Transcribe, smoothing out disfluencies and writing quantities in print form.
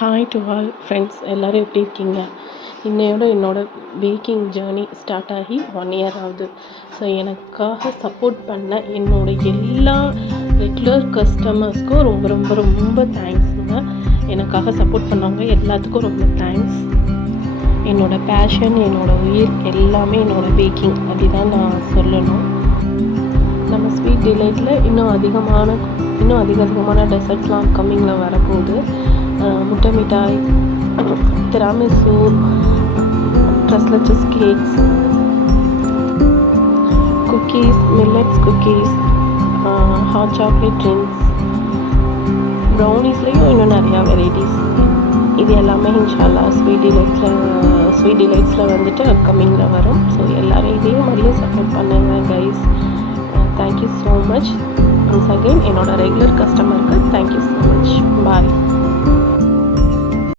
Hi to all friends, எல்லோரும் எப்படி இருக்கீங்க? இன்னையோட என்னோட பேக்கிங் ஜேர்னி ஸ்டார்ட் ஆகி 1 இயர் ஆகுது. ஸோ எனக்காக சப்போர்ட் பண்ண என்னோட எல்லா ரெகுலர் கஸ்டமர்ஸ்க்கும் ரொம்ப ரொம்ப ரொம்ப தேங்க்ஸுங்க. எனக்காக சப்போர்ட் பண்ணவங்க எல்லாத்துக்கும் ரொம்ப தேங்க்ஸ். என்னோடய பேஷன், என்னோடய உயிர் எல்லாமே என்னோடய பேக்கிங் அப்படி தான் நான் சொல்லணும். நம்ம ஸ்வீட் டிலைட்டில் இன்னும் அதிகமான டெசர்ட்ஸ்லாம் அப்கமிங்கில் வரப்போகுது. முட்டை மிட்டாய், tiramisu, tres leches cakes, cookies, millets cookies, hot chocolate drinks, ப்ரௌனிஸ்லேயும் இன்னும் நிறையா வெரைட்டிஸ். இது எல்லாமே இன்ஷால்லா ஸ்வீட் டிலைட்ஸில் வந்துட்டு அப்கமிங்கில் வரும். ஸோ எல்லோரும் இதே மாதிரியே சப்போர்ட் பண்ணுங்க guys. Thank you so much. Once again என்னோட ரெகுலர் கஸ்டமருக்கு தேங்க்யூ ஸோ மச். பாய்.